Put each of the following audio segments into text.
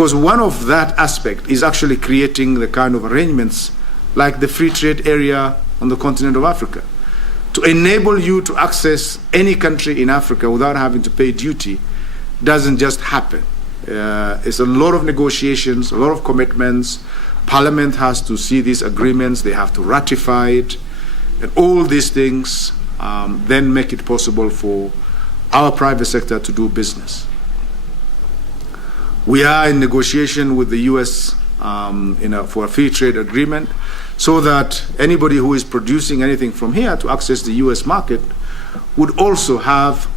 Because one of that aspect is actually creating the kind of arrangements like the free trade area on the continent of Africa, to enable you to access any country in Africa without having to pay duty. Doesn't just happen. It's a lot of negotiations, a lot of commitments. Parliament has to see these agreements, they have to ratify it, and all these things then make it possible for our private sector to do business. We are in negotiation with the US for a free trade agreement, so that anybody who is producing anything from here to access the US market would also have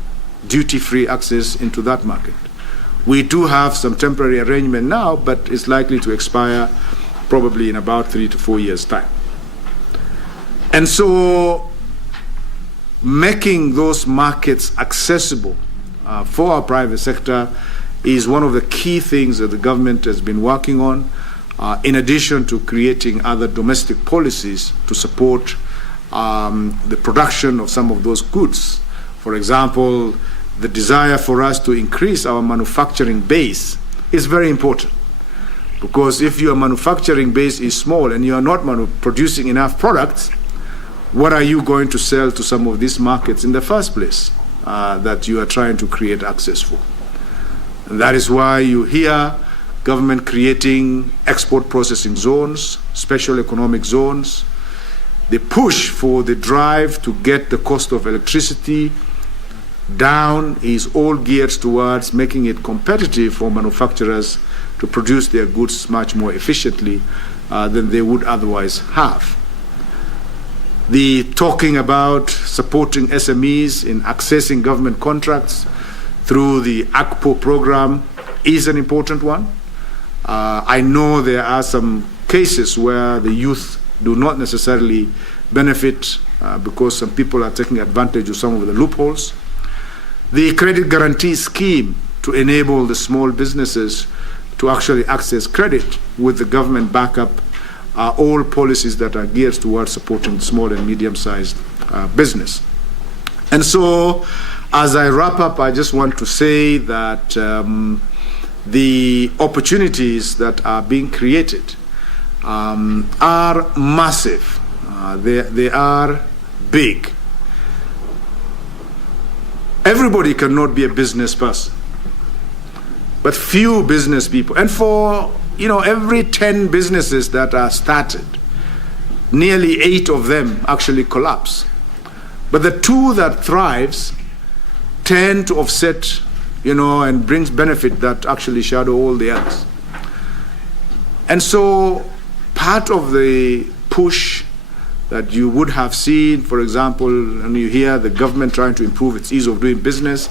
duty-free access into that market. We do have some temporary arrangement now, but it's likely to expire probably in about 3 to 4 years' time. And so making those markets accessible for our private sector is one of the key things that the government has been working on, in addition to creating other domestic policies to support the production of some of those goods. For example, the desire for us to increase our manufacturing base is very important, because if your manufacturing base is small and you are not producing enough products, what are you going to sell to some of these markets in the first place that you are trying to create access for? And that is why you hear government creating export processing zones, special economic zones. The push for the drive to get the cost of electricity down is all geared towards making it competitive for manufacturers to produce their goods much more efficiently than they would otherwise have. The talking about supporting SMEs in accessing government contracts through the ACPO program is an important one. I know there are some cases where the youth do not necessarily benefit because some people are taking advantage of some of the loopholes. The credit guarantee scheme to enable the small businesses to actually access credit with the government backup are all policies that are geared towards supporting small and medium-sized business. And so, as I wrap up, I just want to say that the opportunities that are being created are massive. They are big. Everybody cannot be a business person, but few business people. And for every 10 businesses that are started, nearly 8 of them actually collapse. But the 2 that thrives tend to offset, and brings benefit that actually shadow all the others. And so part of the push that you would have seen, for example, when you hear the government trying to improve its ease of doing business,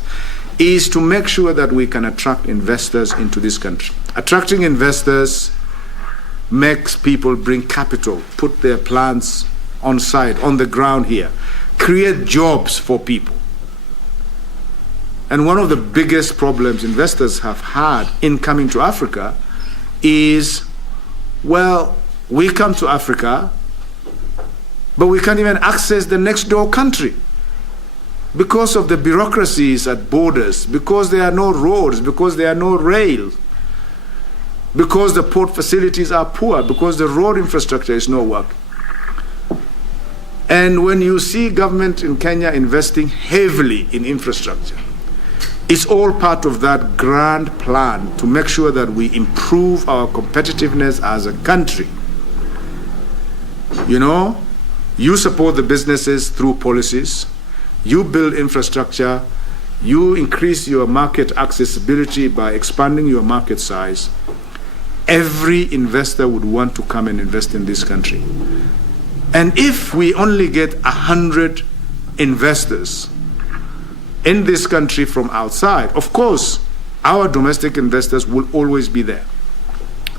is to make sure that we can attract investors into this country. Attracting investors makes people bring capital, put their plants on site, on the ground here, create jobs for people. And one of the biggest problems investors have had in coming to Africa is, well, we come to Africa, but we can't even access the next door country because of the bureaucracies at borders, because there are no roads, because there are no rails, because the port facilities are poor, because the road infrastructure is not working. And when you see government in Kenya investing heavily in infrastructure, it's all part of that grand plan to make sure that we improve our competitiveness as a country. You support the businesses through policies, you build infrastructure, you increase your market accessibility by expanding your market size. Every investor would want to come and invest in this country. And if we only get 100 investors in this country from outside, of course, our domestic investors will always be there.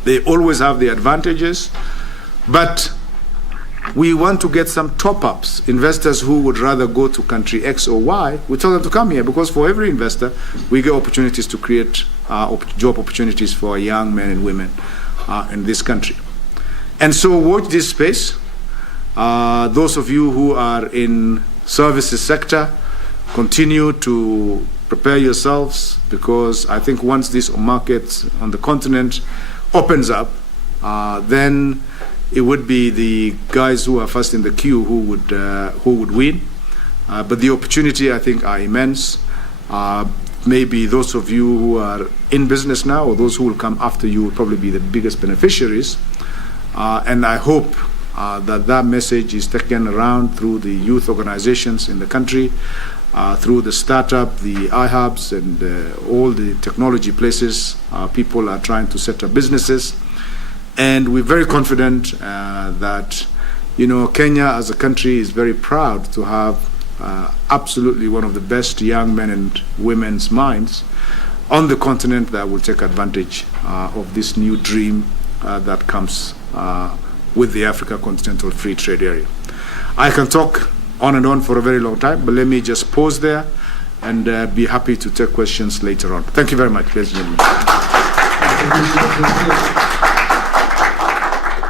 They always have the advantages, but we want to get some top-ups, investors who would rather go to country X or Y. We tell them to come here, because for every investor, we get opportunities to create job opportunities for young men and women in this country. And so watch this space. Those of you who are in services sector, continue to prepare yourselves, because I think once this market on the continent opens up, then it would be the guys who are first in the queue who would win. But the opportunity, I think, are immense. Maybe those of you who are in business now, or those who will come after you, will probably be the biggest beneficiaries. And I hope that message is taken around through the youth organizations in the country, through the startup, the iHubs, and all the technology places. People are trying to set up businesses. And we're very confident that, Kenya as a country is very proud to have absolutely one of the best young men and women's minds on the continent that will take advantage of this new dream that comes with the Africa Continental Free Trade Area. I can talk on and on for a very long time, but let me just pause there and be happy to take questions later on. Thank you very much, ladies and gentlemen.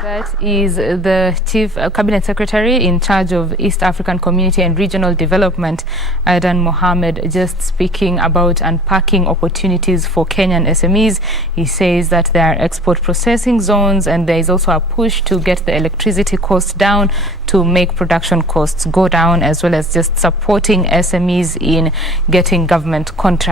That is the Chief Cabinet Secretary in charge of East African Community and Regional Development, Adan Mohamed, just speaking about unpacking opportunities for Kenyan SMEs. He says that there are export processing zones, and there is also a push to get the electricity costs down to make production costs go down, as well as just supporting SMEs in getting government contracts.